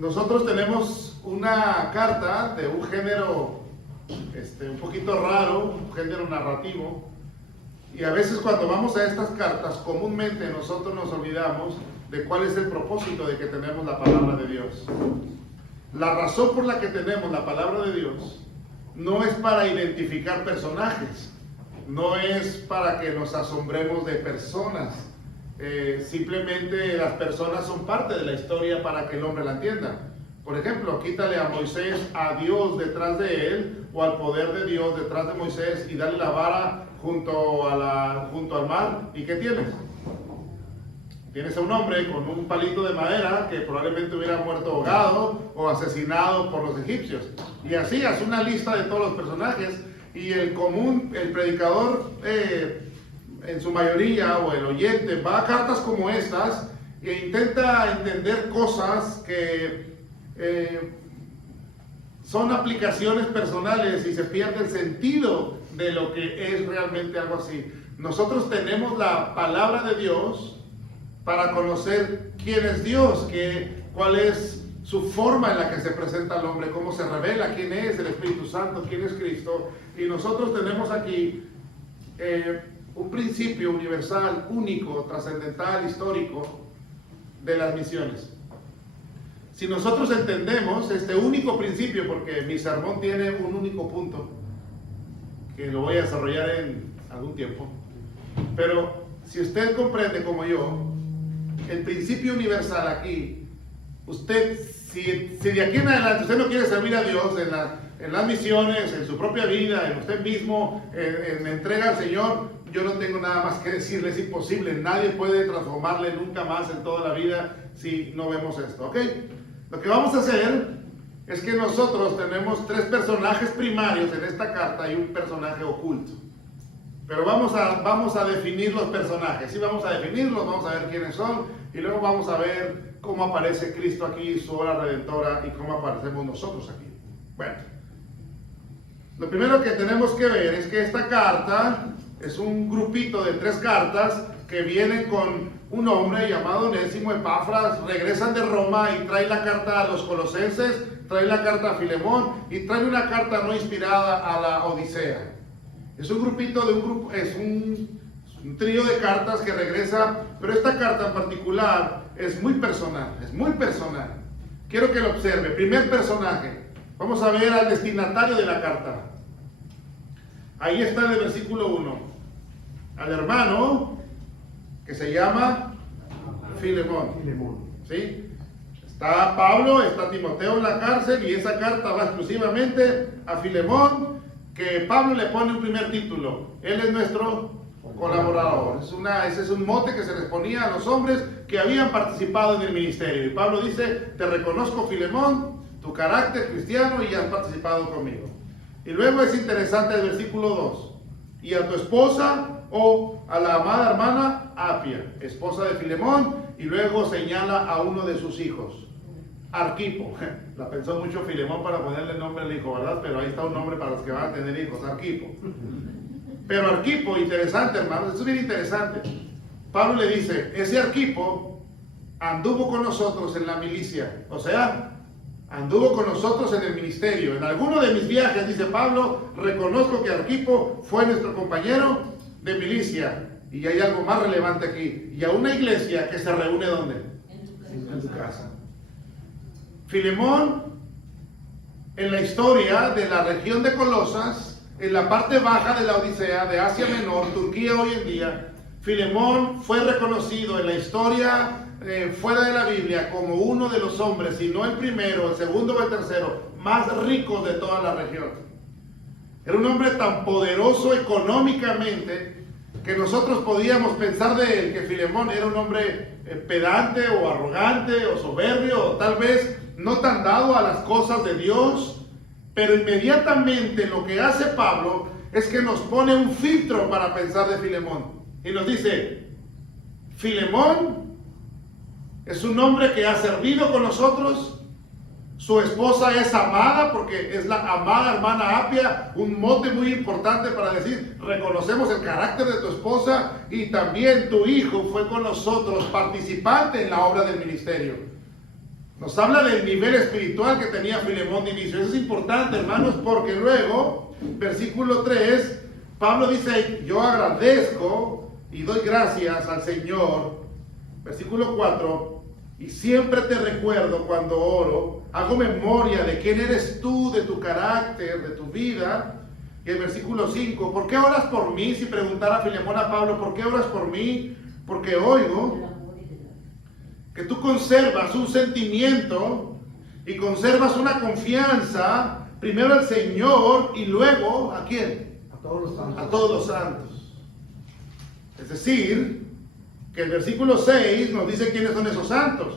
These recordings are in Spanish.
Nosotros tenemos una carta de un género un poquito raro, un género narrativo, y a veces cuando vamos a estas cartas, comúnmente nosotros nos olvidamos de cuál es el propósito de que tenemos la palabra de Dios. La razón por la que tenemos la palabra de Dios no es para identificar personajes, no es para que nos asombremos de personas. Simplemente las personas son parte de la historia para que el hombre la entienda. Por ejemplo, quítale a Moisés a Dios detrás de él, o al poder de Dios detrás de Moisés, y dale la vara junto al mar, ¿y qué tienes? Tienes a un hombre con un palito de madera que probablemente hubiera muerto ahogado o asesinado por los egipcios. Y así haz una lista de todos los personajes, y el predicador, en su mayoría, o el oyente, va a cartas como estas e intenta entender cosas que son aplicaciones personales, y se pierde el sentido de lo que es realmente algo así. Nosotros tenemos la palabra de Dios para conocer quién es Dios, cuál es su forma en la que se presenta al hombre, cómo se revela, quién es el Espíritu Santo, quién es Cristo. Y nosotros tenemos aquí un principio universal, único, trascendental, histórico de las misiones. Si nosotros entendemos este único principio, porque mi sermón tiene un único punto, que lo voy a desarrollar en algún tiempo, pero si usted comprende como yo, el principio universal aquí, usted, si de aquí en adelante usted no quiere servir a Dios en las misiones, en su propia vida, en usted mismo, en entrega al Señor, yo no tengo nada más que decirle, es imposible, nadie puede transformarle nunca más en toda la vida si no vemos esto, ¿ok? Lo que vamos a hacer es que nosotros tenemos tres personajes primarios en esta carta y un personaje oculto. Pero vamos a definir los personajes, sí, vamos a definirlos, vamos a ver quiénes son, y luego vamos a ver cómo aparece Cristo aquí, su obra redentora, y cómo aparecemos nosotros aquí. Bueno, lo primero que tenemos que ver es que esta carta es un grupito de tres cartas que vienen con un hombre llamado Onésimo Epafras, regresan de Roma y traen la carta a los Colosenses, traen la carta a Filemón y traen una carta no inspirada a la Odisea. Es un grupito es un trío de cartas que regresa, pero esta carta en particular es muy personal, es muy personal. Quiero que lo observe. Primer personaje, vamos a ver al destinatario de la carta. Ahí está en el versículo 1, al hermano que se llama Filemón. ¿Sí? Está Pablo, está Timoteo en la cárcel, y esa carta va exclusivamente a Filemón, que Pablo le pone un primer título. Él es nuestro colaborador. Ese es un mote que se les ponía a los hombres que habían participado en el ministerio. Y Pablo dice: te reconozco, Filemón, tu carácter cristiano, y has participado conmigo. Y luego es interesante el versículo 2. Y a tu esposa, o a la amada hermana Apia, esposa de Filemón, y luego señala a uno de sus hijos, Arquipo. La pensó mucho Filemón para ponerle nombre al hijo, ¿verdad? Pero ahí está un nombre para los que van a tener hijos, Arquipo. Pero Arquipo, interesante, hermanos, esto es bien interesante. Pablo le dice: ese Arquipo anduvo con nosotros en la milicia, o sea, anduvo con nosotros en el ministerio. En alguno de mis viajes, dice Pablo, reconozco que Arquipo fue nuestro compañero de milicia. Y hay algo más relevante aquí: y a una iglesia que se reúne ¿dónde? En tu casa. Filemón, en la historia de la región de Colosas, en la parte baja de la Odisea, de Asia Menor, Turquía hoy en día, Filemón fue reconocido en la historia fuera de la Biblia como uno de los hombres, si no el primero, el segundo o el tercero, más ricos de toda la región. Era un hombre tan poderoso económicamente que nosotros podíamos pensar de él que Filemón era un hombre pedante o arrogante o soberbio, o tal vez no tan dado a las cosas de Dios. Pero inmediatamente lo que hace Pablo es que nos pone un filtro para pensar de Filemón, y nos dice: Filemón es un hombre que ha servido con nosotros, su esposa es amada, porque es la amada hermana Apia, un mote muy importante para decir: reconocemos el carácter de tu esposa, y también tu hijo fue con nosotros, participante en la obra del ministerio. Nos habla del nivel espiritual que tenía Filemón de inicio. Eso es importante, hermanos, porque luego, versículo 3, Pablo dice, yo agradezco y doy gracias al Señor. Versículo 4, y siempre te recuerdo cuando oro, hago memoria de quién eres tú, de tu carácter, de tu vida. Y el versículo 5, ¿por qué oras por mí? Si preguntara Filemón a Pablo, ¿por qué oras por mí? Porque oigo que tú conservas un sentimiento y conservas una confianza, primero al Señor y luego, ¿a quién? A todos los santos. A todos los santos. Es decir, que el versículo 6 nos dice quiénes son esos santos.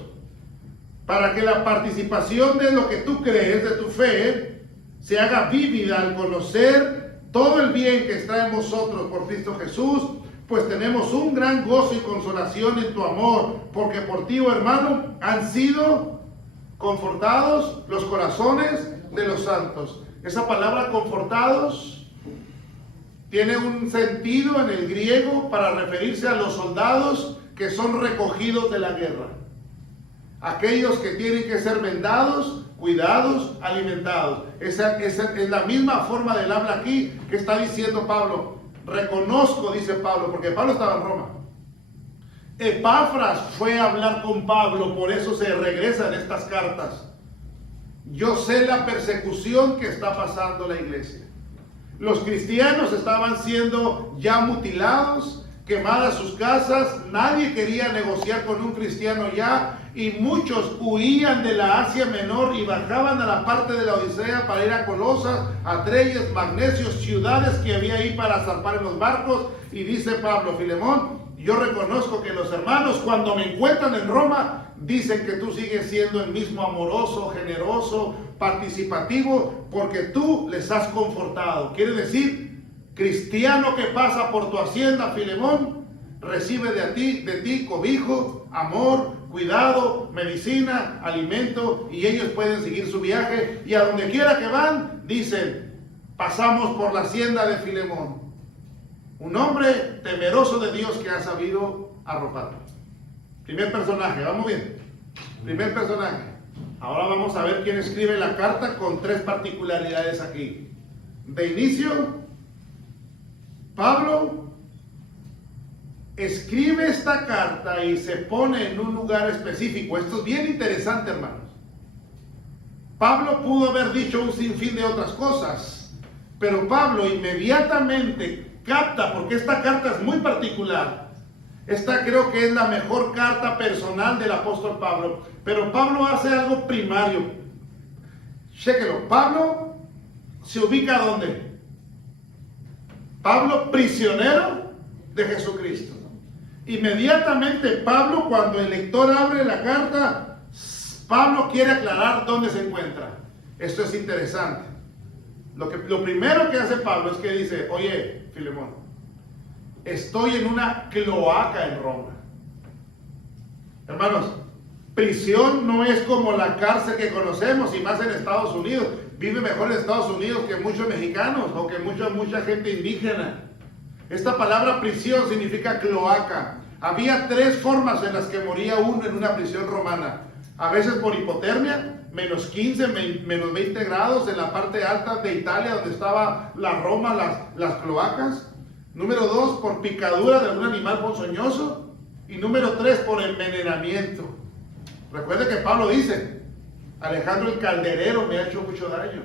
Para que la participación de lo que tú crees, de tu fe, se haga vívida al conocer todo el bien que está en vosotros por Cristo Jesús, pues tenemos un gran gozo y consolación en tu amor, porque por ti, oh hermano, han sido confortados los corazones de los santos. Esa palabra confortados tiene un sentido en el griego para referirse a los soldados que son recogidos de la guerra. Aquellos que tienen que ser vendados, cuidados, alimentados. Esa es la misma forma del habla aquí que está diciendo Pablo. Reconozco, dice Pablo, porque Pablo estaba en Roma. Epafras fue a hablar con Pablo, por eso se regresan estas cartas. Yo sé la persecución que está pasando la iglesia. Los cristianos estaban siendo ya mutilados, quemadas sus casas, nadie quería negociar con un cristiano ya, y muchos huían de la Asia Menor y bajaban a la parte de la Odisea para ir a Colosas, a Treyes, Magnesios, ciudades que había ahí para zarpar en los barcos. Y dice Pablo, Filemón, yo reconozco que los hermanos cuando me encuentran en Roma dicen que tú sigues siendo el mismo amoroso, generoso, participativo, porque tú les has confortado. Quiere decir, cristiano que pasa por tu hacienda, Filemón, recibe de ti cobijo, amor, cuidado, medicina, alimento, y ellos pueden seguir su viaje, y a donde quiera que van, dicen, pasamos por la hacienda de Filemón, un hombre temeroso de Dios que ha sabido arropar. Primer personaje, vamos bien, primer personaje. Ahora vamos a ver quién escribe la carta con tres particularidades aquí. De inicio, Pablo escribe esta carta y se pone en un lugar específico. Esto es bien interesante, hermanos. Pablo pudo haber dicho un sinfín de otras cosas, pero Pablo inmediatamente capta, porque esta carta es muy particular. Esta creo que es la mejor carta personal del apóstol Pablo, pero Pablo hace algo primario. Chéquelo, Pablo se ubica ¿dónde? Pablo prisionero de Jesucristo. Inmediatamente Pablo, cuando el lector abre la carta, Pablo quiere aclarar dónde se encuentra. Esto es interesante. Lo primero que hace Pablo es que dice, oye, Filemón, estoy en una cloaca en Roma. Hermanos, prisión no es como la cárcel que conocemos, y más en Estados Unidos. Vive mejor en Estados Unidos que muchos mexicanos o que mucha gente indígena. Esta palabra prisión significa cloaca. Había tres formas en las que moría uno en una prisión romana. A veces por hipotermia, menos 15, menos 20 grados en la parte alta de Italia, donde estaba la Roma, las cloacas. Número 2, por picadura de algún animal ponzoñoso. Y número 3, por envenenamiento. Recuerde que Pablo dice, Alejandro el calderero me ha hecho mucho daño.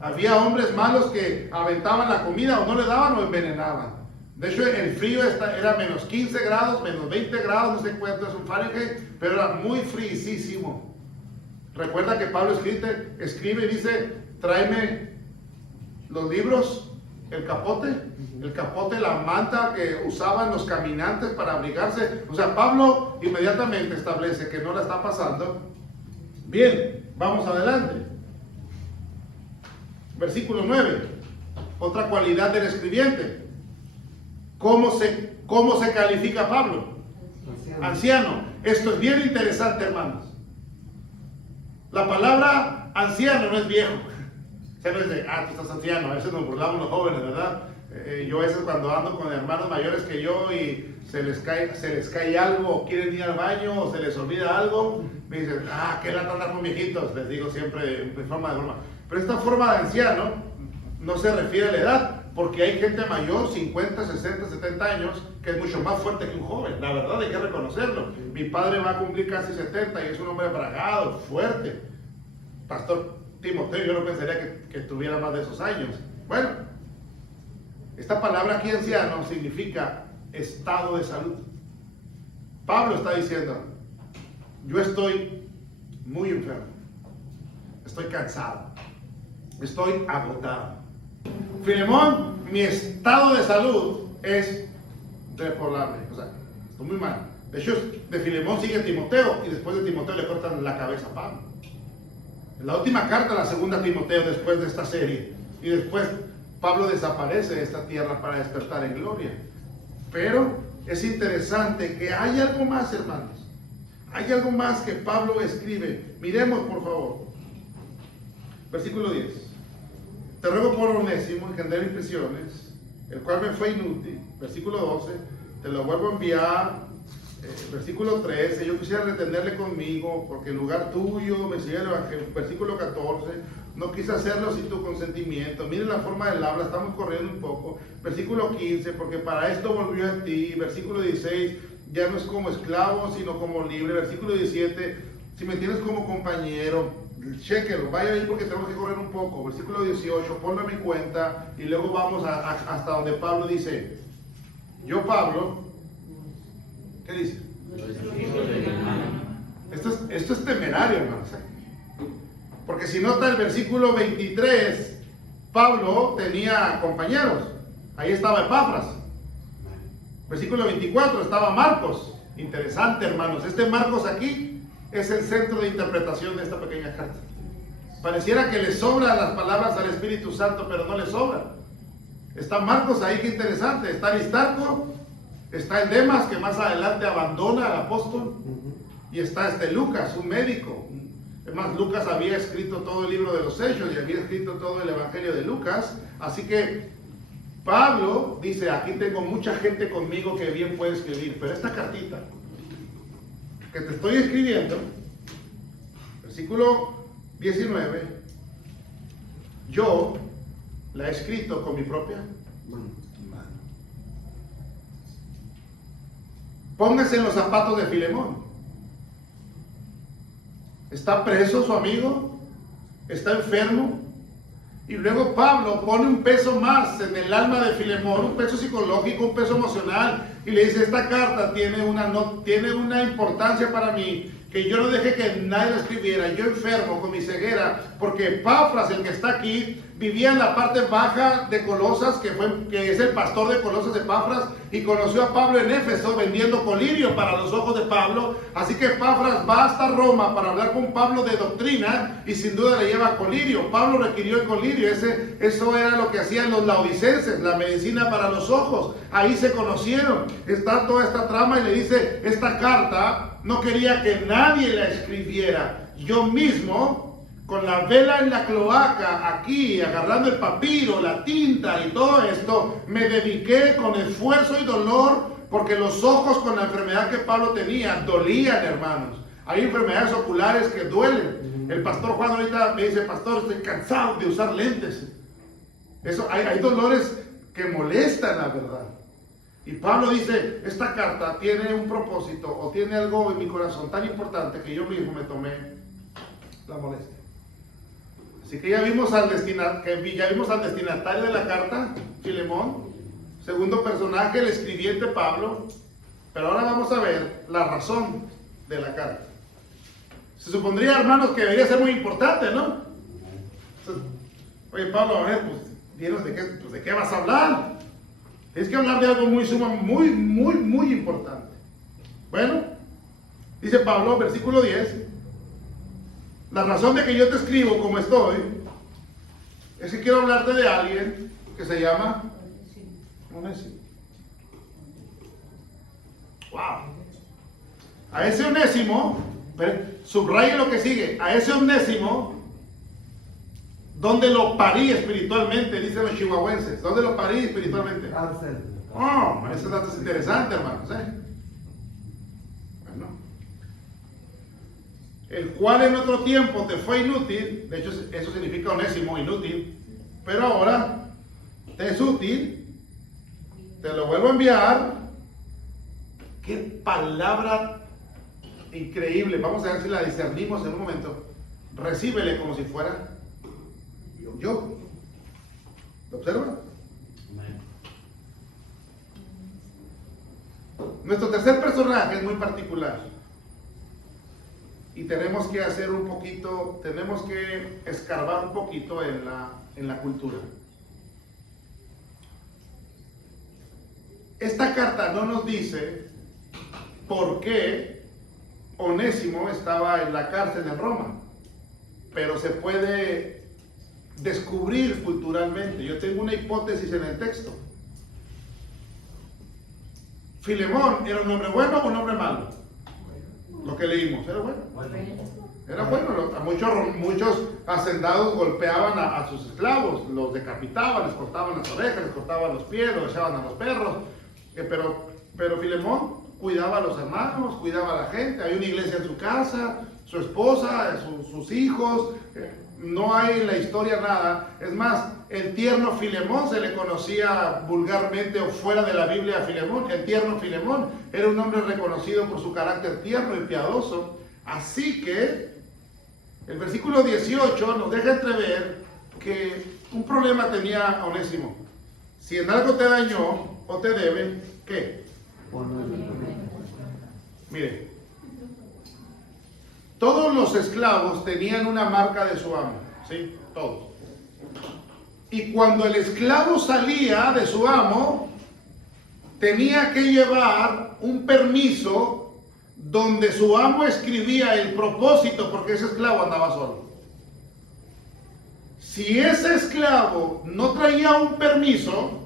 Había hombres malos que aventaban la comida o no le daban o envenenaban. De hecho, el frío era menos 15 grados, menos 20 grados, no sé cuánto es un Fahrenheit, pero era muy friísimo. Recuerda que Pablo escribe y dice, tráeme los libros, el capote, la manta que usaban los caminantes para abrigarse. O sea, Pablo inmediatamente establece que no la está pasando. Bien, vamos adelante. Versículo 9. Otra cualidad del escribiente. ¿Cómo se califica Pablo? Anciano. Esto es bien interesante, hermanos. La palabra anciano no es viejo. O sea, no es de, tú estás anciano. A veces nos burlamos los jóvenes, ¿verdad? Yo a veces cuando ando con hermanos mayores que yo y se les cae algo, o quieren ir al baño, o se les olvida algo, me dicen, qué lata andar con viejitos, les digo siempre en forma de broma. Pero esta forma de anciano no se refiere a la edad, porque hay gente mayor, 50, 60, 70 años, que es mucho más fuerte que un joven. La verdad hay que reconocerlo. Mi padre va a cumplir casi 70 y es un hombre bragado, fuerte. Pastor Timoteo, yo no pensaría que tuviera más de esos años. Bueno, esta palabra aquí, anciano, significa estado de salud. Pablo está diciendo, yo estoy muy enfermo, estoy cansado, estoy agotado. Filemón, mi estado de salud es deplorable, o sea, estoy muy mal. De hecho, de Filemón sigue Timoteo y después de Timoteo le cortan la cabeza a Pablo. En la última carta, la segunda Timoteo, después de esta serie, y después Pablo desaparece de esta tierra para despertar en gloria. Pero es interesante que hay algo más, hermanos. Hay algo más que Pablo escribe. Miremos, por favor. Versículo 10. Te ruego por Onésimo, engendré mis prisiones, el cual me fue inútil. Versículo 12. Te lo vuelvo a enviar. Versículo 13. Yo quisiera retenerle conmigo, porque en lugar tuyo me sigue el evangelio. Versículo 14. No quise hacerlo sin tu consentimiento. Miren la forma del habla, estamos corriendo un poco. Versículo 15, porque para esto volvió a ti. Versículo 16, ya no es como esclavo, sino como libre. Versículo 17, si me tienes como compañero, chéquelo, vaya ahí porque tenemos que correr un poco. Versículo 18, ponlo a mi cuenta. Y luego vamos hasta donde Pablo dice, yo Pablo, ¿qué dice? Esto es temerario, hermanos. Porque si nota el versículo 23, Pablo tenía compañeros. Ahí estaba Epafras. Versículo 24 estaba Marcos. Interesante, hermanos. Este Marcos aquí es el centro de interpretación de esta pequeña carta. Pareciera que le sobran las palabras al Espíritu Santo, pero no le sobran. Está Marcos ahí, qué interesante. Está Aristarco. Está el Demas, que más adelante abandona al apóstol. Y está Lucas, un médico. Además, Lucas había escrito todo el libro de los Hechos y había escrito todo el Evangelio de Lucas. Así que Pablo dice, aquí tengo mucha gente conmigo que bien puede escribir. Pero esta cartita que te estoy escribiendo, versículo 19, yo la he escrito con mi propia mano. Póngase en los zapatos de Filemón. Está preso su amigo, está enfermo, y luego Pablo pone un peso más en el alma de Filemón, un peso psicológico, un peso emocional, y le dice, esta carta tiene una importancia para mí, que yo no dejé que nadie la escribiera, yo enfermo con mi ceguera, porque Epafras, el que está aquí, vivía en la parte baja de Colosas, que es el pastor de Colosas, Epafras, y conoció a Pablo en Éfeso vendiendo colirio para los ojos de Pablo. Así que Epafras va hasta Roma para hablar con Pablo de doctrina y sin duda le lleva colirio. Pablo requirió el colirio, eso era lo que hacían los laodicenses, la medicina para los ojos. Ahí se conocieron. Está toda esta trama y le dice, esta carta no quería que nadie la escribiera. Yo mismo, con la vela en la cloaca, aquí, agarrando el papiro, la tinta y todo esto, me dediqué con esfuerzo y dolor, porque los ojos con la enfermedad que Pablo tenía, dolían, hermanos. Hay enfermedades oculares que duelen. El pastor Juan ahorita me dice, pastor, estoy cansado de usar lentes. Hay dolores que molestan, la verdad. Y Pablo dice, esta carta tiene un propósito, o tiene algo en mi corazón tan importante que yo mismo me tomé la molestia. Así que ya vimos al destinatario de la carta, Filemón, segundo personaje, el escribiente Pablo, pero ahora vamos a ver la razón de la carta. Se supondría, hermanos, que debería ser muy importante, ¿no? Oye, Pablo, a ver, pues, dinos de qué vas a hablar. Tienes que hablar de algo muy importante. Bueno, dice Pablo, versículo 10, la razón de que yo te escribo como estoy, es que quiero hablarte de alguien que se llama Onésimo. Wow. A ese Onésimo, subraye lo que sigue, a ese Onésimo, ¿Dónde lo parí espiritualmente? Dicen los chihuahuenses. ¿Dónde lo parí espiritualmente? Cárcel. Oh, ese dato es interesante, hermanos. Bueno. El cual en otro tiempo te fue inútil. De hecho, eso significa onésimo, inútil. Pero ahora te es útil. Te lo vuelvo a enviar. Qué palabra increíble. Vamos a ver si la discernimos en un momento. Recíbele como si fuera yo. ¿Lo observa? Nuestro tercer personaje es muy particular. Y tenemos que hacer un poquito, tenemos que escarbar un poquito en la cultura. Esta carta no nos dice por qué Onésimo estaba en la cárcel en Roma, pero se puede descubrir culturalmente. Yo tengo una hipótesis en el texto. Filemón, ¿era un hombre bueno o un hombre malo? Lo que leímos, ¿era bueno? Era bueno. Muchos hacendados golpeaban a sus esclavos, los decapitaban, les cortaban las orejas, les cortaban los pies, los echaban a los perros. Pero Filemón cuidaba a los hermanos, cuidaba a la gente. Hay una iglesia en su casa, su esposa, sus hijos. No hay en la historia nada. Es más, el tierno Filemón se le conocía vulgarmente o fuera de la Biblia a Filemón. El tierno Filemón era un hombre reconocido por su carácter tierno y piadoso. Así que el versículo 18 nos deja entrever que un problema tenía Onésimo. Si en algo te dañó o te debe, ¿qué? Mire, todos los esclavos tenían una marca de su amo, ¿sí? Todos. Y cuando el esclavo salía de su amo, tenía que llevar un permiso donde su amo escribía el propósito, porque ese esclavo andaba solo. Si ese esclavo no traía un permiso,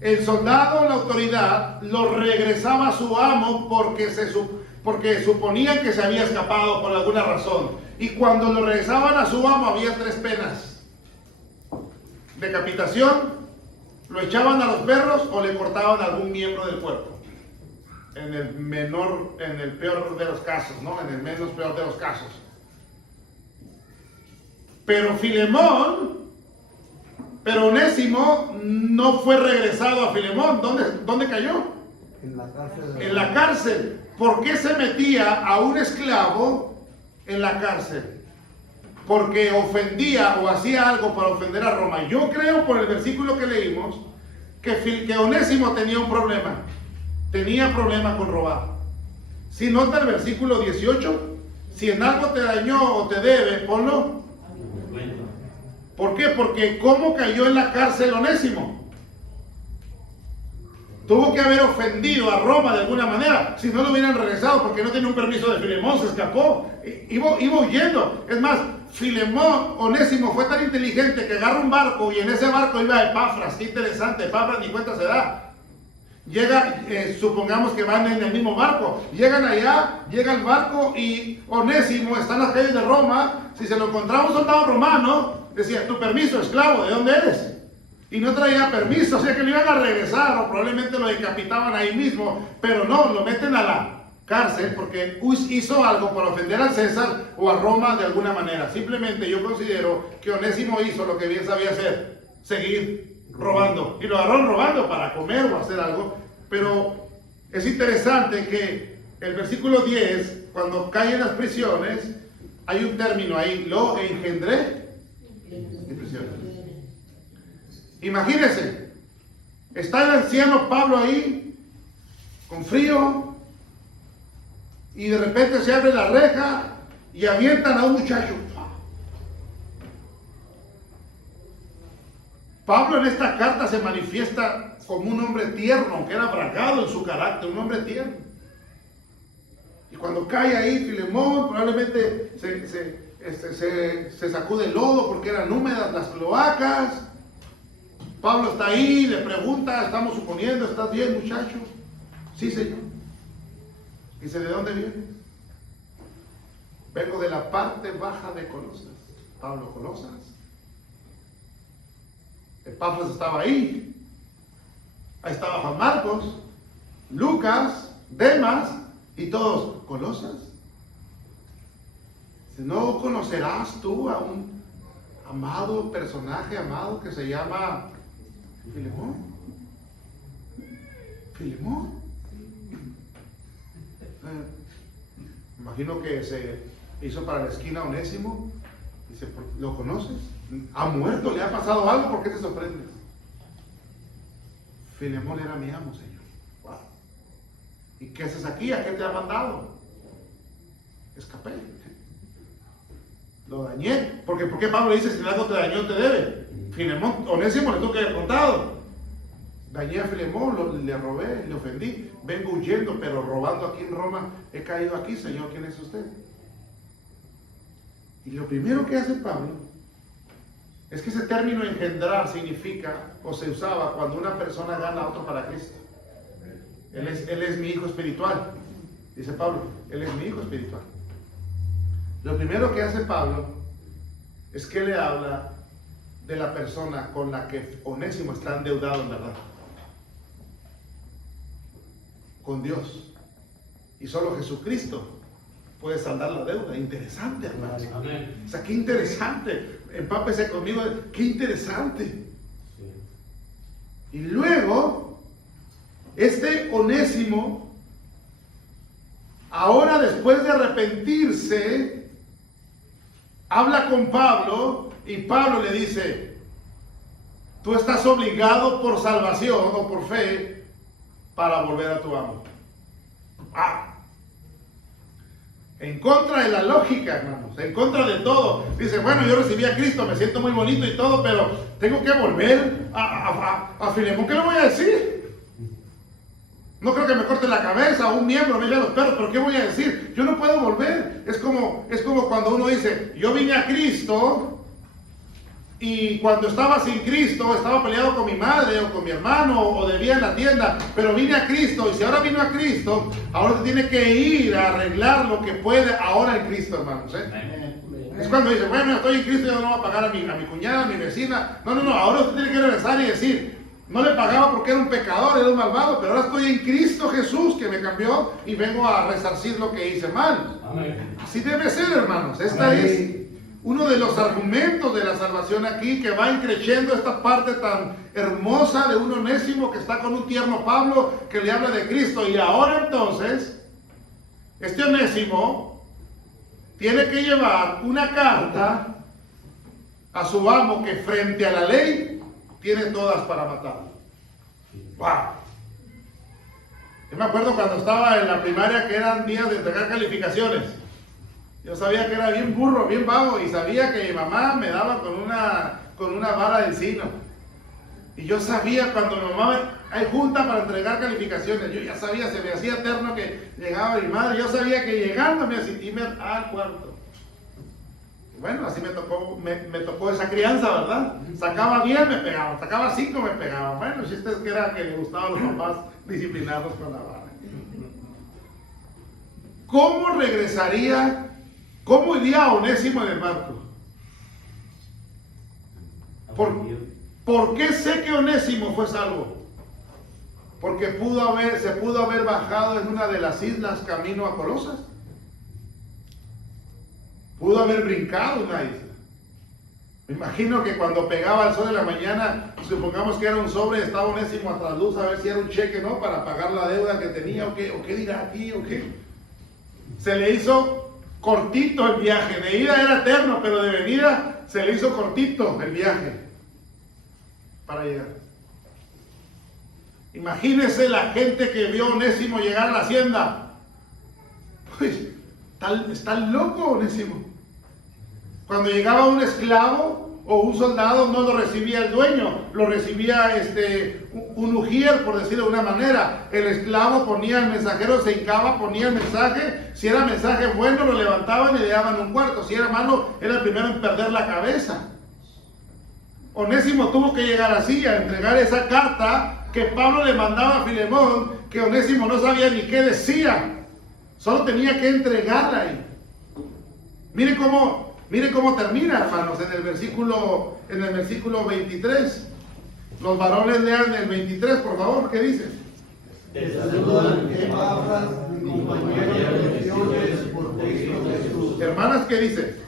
el soldado o la autoridad lo regresaba a su amo porque suponían que se había escapado por alguna razón. Y cuando lo regresaban a su amo había 3 penas: decapitación, lo echaban a los perros o le cortaban algún miembro del cuerpo. En el peor de los casos, ¿no? En el menos peor de los casos. Pero Onésimo no fue regresado a Filemón. ¿Dónde cayó? En la cárcel. En la cárcel. ¿Por qué se metía a un esclavo en la cárcel? Porque ofendía o hacía algo para ofender a Roma. Yo creo, por el versículo que leímos, que Onésimo tenía un problema. Tenía problema con robar. Si nota el versículo 18, si en algo te dañó o te debe, ponlo. ¿Por qué? Porque ¿cómo cayó en la cárcel Onésimo? Tuvo que haber ofendido a Roma de alguna manera. Si no lo hubieran regresado porque no tenía un permiso de Filemón, se escapó. Iba huyendo. Es más, Onésimo fue tan inteligente que agarra un barco y en ese barco iba Epafras. Qué interesante, Epafras ni cuenta se da. Llega, supongamos que van en el mismo barco. Llegan allá, llega el barco y Onésimo está en las calles de Roma. Si se lo encontraba un soldado romano, decía: tu permiso, esclavo, ¿de dónde eres? Y no traía permiso, o sea que lo iban a regresar o probablemente lo decapitaban ahí mismo, pero no, lo meten a la cárcel porque hizo algo para ofender al César o a Roma de alguna manera. Simplemente yo considero que Onésimo hizo lo que bien sabía hacer: seguir robando. Y lo agarraron robando para comer o hacer algo. Pero es interesante que el versículo 10, cuando cae en las prisiones, hay un término ahí: lo engendré en prisiones. Imagínense, está el anciano Pablo ahí, con frío, y de repente se abre la reja y avientan a un muchacho. Pablo en esta carta se manifiesta como un hombre tierno, aunque era bragado en su carácter, un hombre tierno. Y cuando cae ahí Filemón, probablemente se sacude el lodo porque eran húmedas las cloacas. Pablo está ahí, le pregunta, estamos suponiendo: ¿estás bien, muchacho? Sí, señor. Dice: ¿de dónde vienes? Vengo de la parte baja de Colosas. Pablo, Colosas. Epafras estaba ahí. Ahí estaba Juan Marcos, Lucas, Demas y todos. Colosas. ¿No conocerás tú a un amado personaje, amado, que se llama Filemón? Filemón. Imagino que se hizo para la esquina Onésimo. Dice, ¿lo conoces? ¿Ha muerto? ¿Le ha pasado algo? ¿Por qué te sorprendes? Filemón era mi amo, Señor. Wow. ¿Y qué haces aquí? ¿A qué te ha mandado? Escapé. Lo dañé. Porque ¿por qué Pablo dice, si algo te dañó, te debe? Filemón, Onésimo le tuvo que haber contado. Dañé a Filemón, le robé, le ofendí. Vengo huyendo, pero robando aquí en Roma. He caído aquí, Señor. ¿Quién es usted? Y lo primero que hace Pablo es que ese término engendrar significa, o se usaba cuando una persona gana a otro para Cristo. Él es mi hijo espiritual. Dice Pablo, él es mi hijo espiritual. Lo primero que hace Pablo es que le habla de la persona con la que Onésimo está endeudado en verdad. Con Dios. Y solo Jesucristo puede saldar la deuda. Interesante, hermanos. O sea, qué interesante. Empápese conmigo. Qué interesante. Sí. Y luego, este Onésimo, ahora después de arrepentirse, habla con Pablo y Pablo le dice, tú estás obligado por salvación o por fe para volver a tu amo. En contra de la lógica, hermanos, en contra de todo. Dice, bueno, yo recibí a Cristo, me siento muy bonito y todo, pero tengo que volver a Filemón. ¿Qué le voy a decir? No creo que me corte la cabeza o un miembro, me lleve los perros, pero ¿qué voy a decir? Yo no puedo volver. Es como cuando uno dice, yo vine a Cristo y cuando estaba sin Cristo, estaba peleado con mi madre o con mi hermano o debía en la tienda, pero vine a Cristo y si ahora vino a Cristo, ahora se tiene que ir a arreglar lo que puede ahora en Cristo, hermanos. Es cuando dice, bueno, estoy en Cristo y yo no voy a pagar a mi cuñada, a mi vecina. No, ahora usted tiene que regresar y decir, no le pagaba porque era un pecador, era un malvado, pero ahora estoy en Cristo Jesús que me cambió y vengo a resarcir lo que hice mal. Amén. Así debe ser, hermanos. Esta es uno de los argumentos de la salvación aquí, que va increciendo esta parte tan hermosa de un Onésimo que está con un tierno Pablo que le habla de Cristo. Y ahora entonces, este Onésimo tiene que llevar una carta a su amo que frente a la ley tiene todas para matarlo. ¡Wow! Yo me acuerdo cuando estaba en la primaria que eran días de entregar calificaciones. Yo sabía que era bien burro, bien vago, y sabía que mi mamá me daba con una vara de encino. Y yo sabía cuando mi mamá hay junta para entregar calificaciones, yo ya sabía, se me hacía eterno que llegaba mi madre, yo sabía que llegando me asistíme al cuarto. Bueno, así me tocó esa crianza, ¿verdad? Sacaba 10, me pegaba, sacaba 5, me pegaba. Bueno, el chiste es que era que le gustaban los papás disciplinados con la vara. ¿Cómo regresaría? ¿Cómo iría Onésimo en el barco? ¿Por qué sé que Onésimo fue salvo? Porque se pudo haber bajado en una de las islas camino a Colosas. Pudo haber brincado una isla. Me imagino que cuando pegaba el sol en la mañana, supongamos que era un sobre, estaba Onésimo a trasluz a ver si era un cheque, ¿no? Para pagar la deuda que tenía, o qué dirá aquí, o qué. Se le hizo cortito el viaje. De ida era eterno, pero de venida se le hizo cortito el viaje para llegar. Imagínese la gente que vio a Onésimo llegar a la hacienda. Pues, está loco Onésimo. Cuando llegaba un esclavo o un soldado, no lo recibía el dueño, lo recibía un ujier, por decirlo de una manera. El esclavo ponía el mensajero, se hincaba, ponía el mensaje. Si era mensaje bueno, lo levantaban y le daban un cuarto. Si era malo, era el primero en perder la cabeza. Onésimo tuvo que llegar así, a entregar esa carta que Pablo le mandaba a Filemón, que Onésimo no sabía ni qué decía. Solo tenía que entregarla ahí. Mire cómo Mire cómo termina, hermanos, en el versículo 23. Los varones lean el 23, por favor, ¿qué dice? Te saludan Epafras, mi compañero de misiones por Cristo Jesús. Hermanas, ¿qué dice?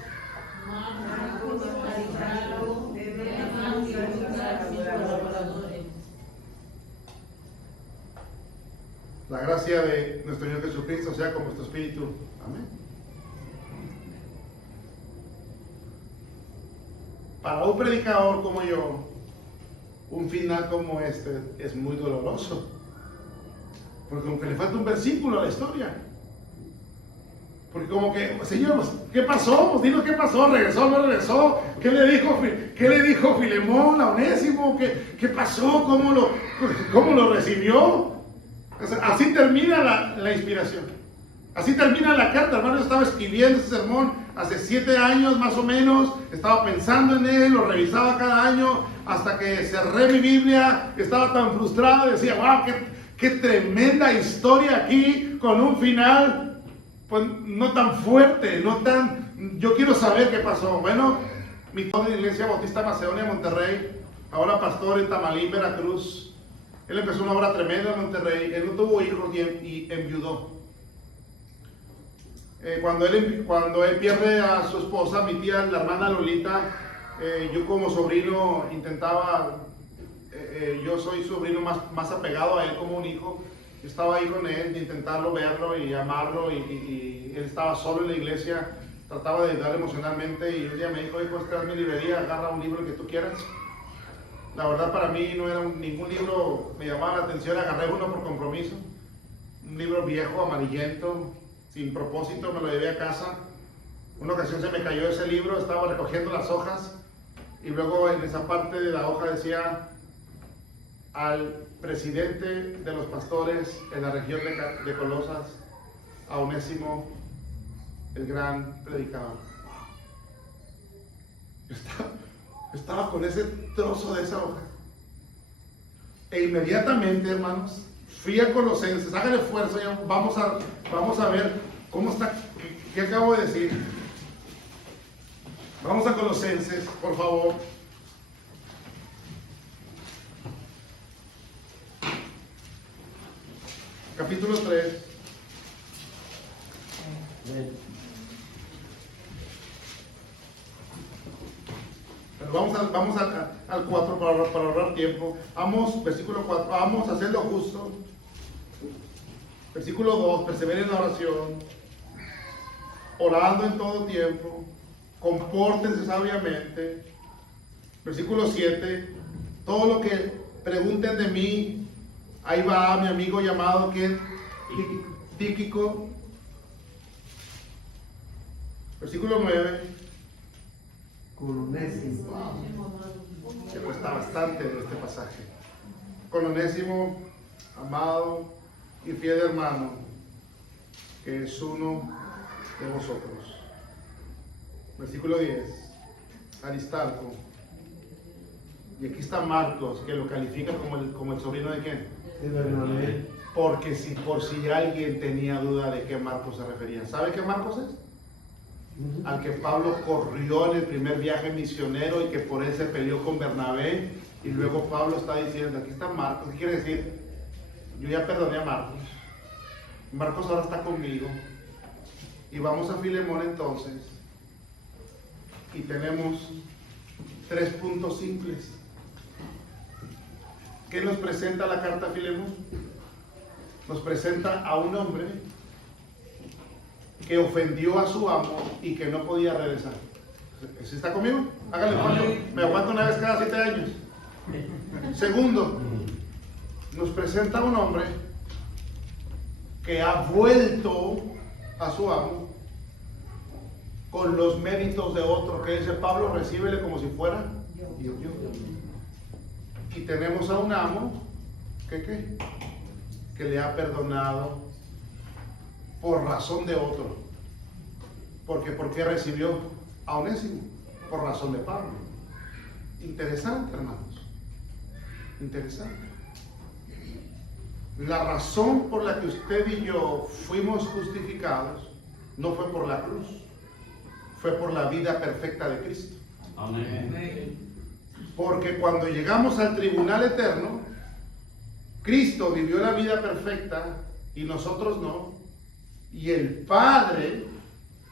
La gracia de nuestro Señor Jesucristo sea con vuestro espíritu. Amén. Para un predicador como yo, un final como este es muy doloroso. Porque aunque le falta un versículo a la historia. Porque como que, Señor, ¿qué pasó? Pues dinos qué pasó, ¿regresó o no regresó? ¿Qué le dijo Filemón a Onésimo? ¿Qué pasó? ¿Cómo lo recibió? O sea, así termina la inspiración. Así termina la carta, hermano. Yo estaba escribiendo ese sermón hace 7 años más o menos. Estaba pensando en él, lo revisaba cada año hasta que cerré mi Biblia. Estaba tan frustrado, decía, wow, qué tremenda historia aquí con un final pues no tan fuerte, yo quiero saber qué pasó. Bueno, mi padre de la Iglesia Bautista Macedonia Monterrey, ahora pastor en Tamalín, Veracruz. Él empezó una obra tremenda en Monterrey. Él no tuvo hijos y enviudó. Cuando él pierde a su esposa, mi tía, la hermana Lolita, yo como sobrino intentaba, yo soy sobrino más apegado a él como un hijo. Yo estaba ahí con él, de intentarlo verlo y amarlo, y él estaba solo en la iglesia, trataba de ayudarle emocionalmente, y un día me dijo, hijo, esta es mi librería, agarra un libro que tú quieras. La verdad para mí no era ningún libro, me llamaba la atención, agarré uno por compromiso, un libro viejo, amarillento, sin propósito, me lo llevé a casa. Una ocasión se me cayó ese libro, estaba recogiendo las hojas, y luego en esa parte de la hoja decía, al presidente de los pastores en la región de Colosas, a Onésimo, el gran predicador. Yo estaba con ese trozo de esa hoja. E inmediatamente, hermanos, fui a Colosenses. Hagan esfuerzo, vamos a ver cómo está, qué acabo de decir. Vamos a Colosenses, por favor. Capítulo 3. Pero vamos al 4 para ahorrar tiempo. Vamos, versículo 4. Vamos a hacer lo justo. Versículo 2. Perseveren en la oración, orando en todo tiempo. Compórtense sabiamente. Versículo 7. Todo lo que pregunten de mí, ahí va mi amigo llamado que Tíquico. Versículo 9. Con Onésimo. Se cuesta bastante de este pasaje. Con Onésimo, amado y fiel hermano, que es uno de vosotros. Versículo 10. Aristarco. Y aquí está Marcos, que lo califica como el sobrino de quién. Porque por si alguien tenía duda de qué Marcos se refería. ¿Sabe qué Marcos es? Al que Pablo corrió en el primer viaje misionero y que por él se peleó con Bernabé. Y luego Pablo está diciendo, aquí está Marcos. ¿Qué quiere decir? Yo ya perdoné a Marcos. Marcos ahora está conmigo. Y vamos a Filemón entonces. Y tenemos 3 puntos simples. ¿Qué nos presenta la carta a Filemón? Nos presenta a un hombre que ofendió a su amo y que no podía regresar. ¿Sí está conmigo? Hágale Juancho, me aguanto una vez cada 7 años. Segundo, nos presenta a un hombre que ha vuelto a su amo con los méritos de otro, que dice Pablo, recíbele como si fuera yo. Y tenemos a un amo que le ha perdonado por razón de otro. Porque ¿por qué recibió a Onésimo? Por razón de Pablo. Interesante, hermanos. Interesante. La razón por la que usted y yo fuimos justificados no fue por la cruz, fue por la vida perfecta de Cristo. Amén. Porque cuando llegamos al tribunal eterno, Cristo vivió la vida perfecta y nosotros no. Y el Padre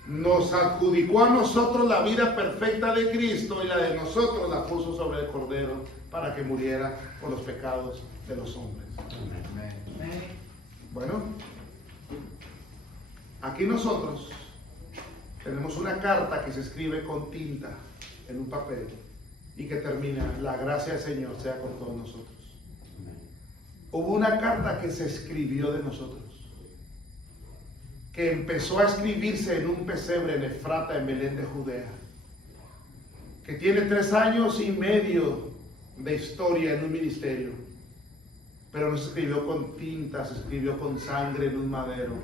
nos adjudicó a nosotros la vida perfecta de Cristo y la de nosotros la puso sobre el Cordero para que muriera por los pecados de los hombres. Bueno, aquí nosotros tenemos una carta que se escribe con tinta en un papel y que termina: la gracia del Señor sea con todos nosotros. Hubo una carta que se escribió de nosotros, que empezó a escribirse en un pesebre en Efrata, en Belén de Judea, que tiene 3 años y medio de historia en un ministerio, pero no se escribió con tinta, se escribió con sangre en un madero.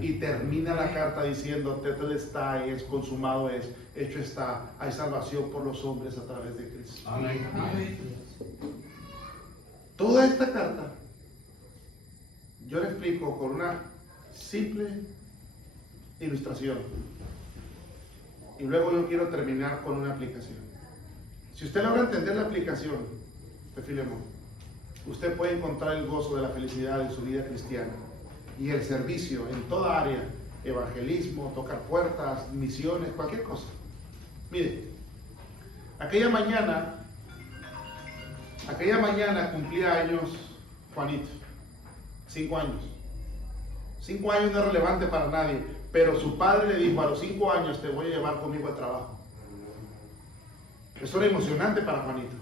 Y termina la carta diciendo: tetelestai, es consumado, es hecho está, hay salvación por los hombres a través de Cristo. Amén. Toda esta carta yo le explico con una simple ilustración, y luego yo quiero terminar con una aplicación. Si usted logra entender la aplicación de Filemón, usted puede encontrar el gozo de la felicidad en su vida cristiana y el servicio en toda área: evangelismo, tocar puertas, misiones, cualquier cosa. Mire, aquella mañana cumplía años Juanito, 5 años. 5 años no es relevante para nadie, pero su padre le dijo: a los 5 años te voy a llevar conmigo al trabajo. Eso era emocionante para Juanito.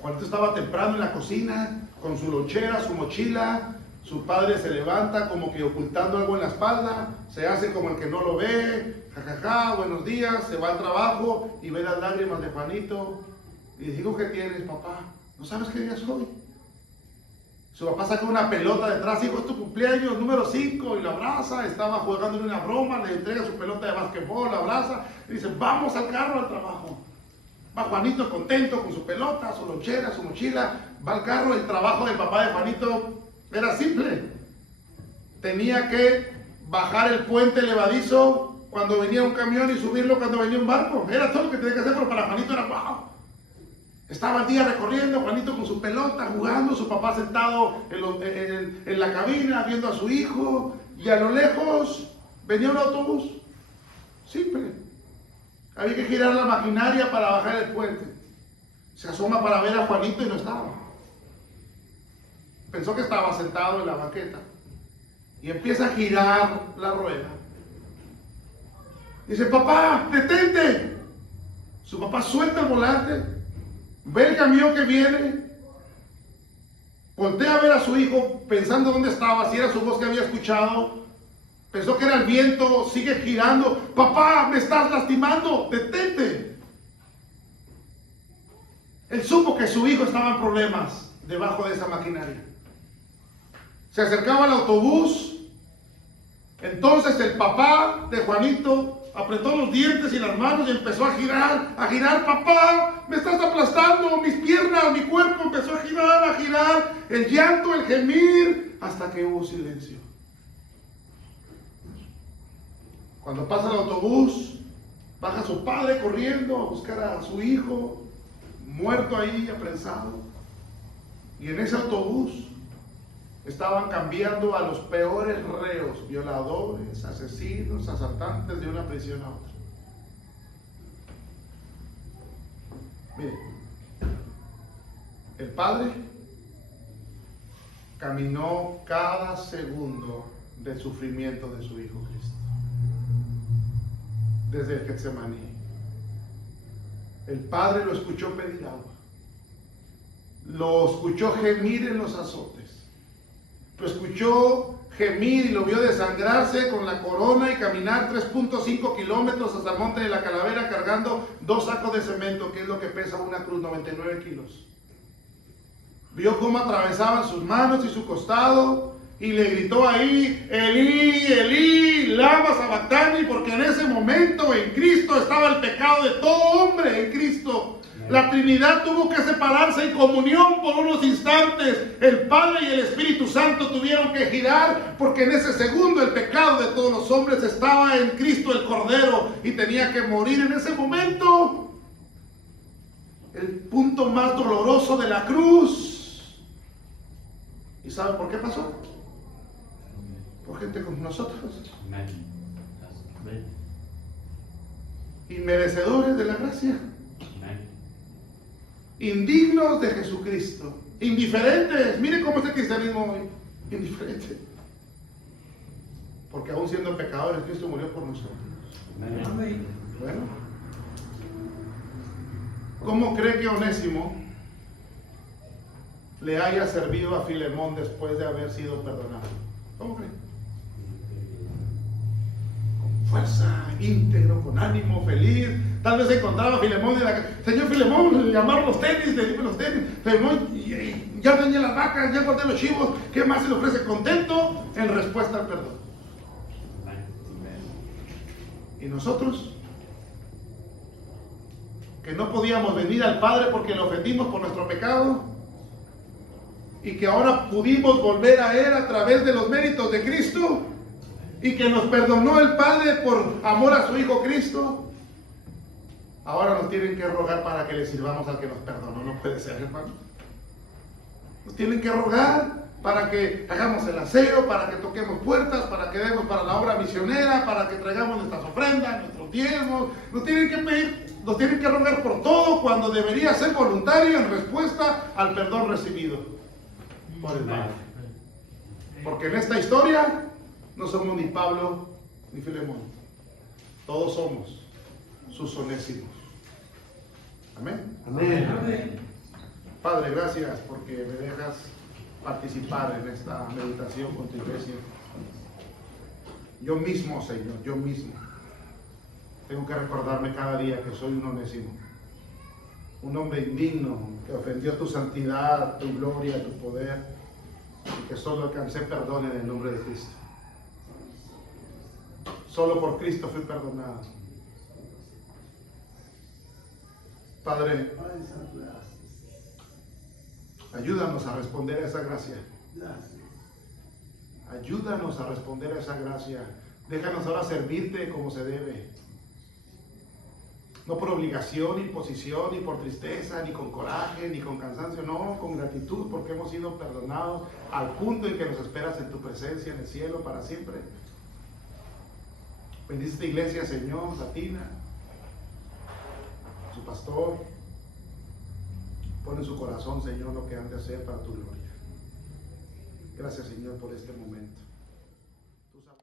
Juanito estaba temprano en la cocina, con su lonchera, su mochila. Su padre se levanta como que ocultando algo en la espalda, se hace como el que no lo ve, jajaja, buenos días, se va al trabajo y ve las lágrimas de Juanito. Y le digo: ¿qué tienes, papá? ¿No sabes qué día es hoy? Su papá saca una pelota detrás: hijo, es tu cumpleaños número 5, y lo abraza. Estaba jugándole una broma, le entrega su pelota de básquetbol, la abraza y dice: vamos al carro al trabajo. Va Juanito contento con su pelota, su lonchera, su mochila, va al carro. El trabajo del papá de Juanito era simple: tenía que bajar el puente levadizo cuando venía un camión y subirlo cuando venía un barco. Era todo lo que tenía que hacer, pero para Juanito era wow. Estaba el día recorriendo, Juanito con su pelota, jugando, su papá sentado en la cabina viendo a su hijo, y a lo lejos venía un autobús. Simple. Había que girar la maquinaria para bajar el puente. Se asoma para ver a Juanito y no estaba. Pensó que estaba sentado en la banqueta y empieza a girar la rueda. Dice: papá, detente. Su papá suelta el volante, ve el camión que viene, voltea a ver a su hijo pensando dónde estaba, si era su voz que había escuchado. Pensó que era el viento, sigue girando. Papá, me estás lastimando, detente. Él supo que su hijo estaba en problemas debajo de esa maquinaria. Se acercaba al autobús. Entonces el papá de Juanito apretó los dientes y las manos y empezó a girar. Papá, me estás aplastando, mis piernas, mi cuerpo empezó a girar, el llanto, el gemir, hasta que hubo silencio. Cuando pasa el autobús, baja su padre corriendo a buscar a su hijo, muerto ahí, apresado. Y en ese autobús estaban cambiando a los peores reos, violadores, asesinos, asaltantes, de una prisión a otra. Mire, el padre caminó cada segundo del sufrimiento de su hijo Cristo, desde el Getsemaní. El padre lo escuchó pedir agua, lo escuchó gemir en los azotes, lo escuchó gemir y lo vio desangrarse con la corona y caminar 3.5 kilómetros hasta el monte de la Calavera cargando 2 sacos de cemento, que es lo que pesa una cruz, 99 kilos. Vio cómo atravesaban sus manos y su costado y le gritó ahí: Elí, Elí, lama sabactani, porque en ese momento en Cristo estaba el pecado de todo hombre en Cristo. La Trinidad tuvo que separarse en comunión por unos instantes. El Padre y el Espíritu Santo tuvieron que girar porque en ese segundo el pecado de todos los hombres estaba en Cristo el Cordero y tenía que morir en ese momento. El punto más doloroso de la cruz. ¿Y saben por qué pasó? Por gente como nosotros. Inmerecedores de la gracia. Indignos de Jesucristo, indiferentes. Mire cómo es el cristianismo hoy, indiferente. Porque aún siendo pecadores, Cristo murió por nosotros. Amén. Bueno, ¿cómo cree que Onésimo le haya servido a Filemón después de haber sido perdonado? ¿Cómo cree? Fuerza, íntegro, con ánimo, feliz. Tal vez se encontraba a Filemón en la casa. Señor Filemón, le llamaron los tenis, le dimos los tenis. Filemón, ya dañé las vacas, ya guardé los chivos. ¿Qué más se le ofrece? Contento en respuesta al perdón. Y nosotros, que no podíamos venir al Padre porque le ofendimos por nuestro pecado, y que ahora pudimos volver a Él a través de los méritos de Cristo, y que nos perdonó el Padre por amor a su Hijo Cristo, ahora nos tienen que rogar para que le sirvamos al que nos perdonó. No puede ser, hermano. Nos tienen que rogar para que hagamos el aseo, para que toquemos puertas, para que demos para la obra misionera, para que traigamos nuestras ofrendas, nuestros diezmos. Nos tienen que pedir, nos tienen que rogar por todo, cuando debería ser voluntario en respuesta al perdón recibido por el Padre. Porque en esta historia no somos ni Pablo ni Filemón. Todos somos sus Onésimos. Amén. Amén. Amén. Padre, gracias porque me dejas participar en esta meditación con tu iglesia. Yo mismo, Señor, yo mismo tengo que recordarme cada día que soy un Onésimo, un hombre indigno que ofendió tu santidad, tu gloria, tu poder, y que solo alcancé perdón en el nombre de Cristo. Solo por Cristo fui perdonado. Padre, ayúdanos a responder a esa gracia. Ayúdanos a responder a esa gracia. Déjanos ahora servirte como se debe. No por obligación, imposición, ni por tristeza, ni con coraje, ni con cansancio. No, con gratitud porque hemos sido perdonados al punto en que nos esperas en tu presencia en el cielo para siempre. Bendice esta iglesia, Señor, latina, su pastor. Pon en su corazón, Señor, lo que han de hacer para tu gloria. Gracias, Señor, por este momento.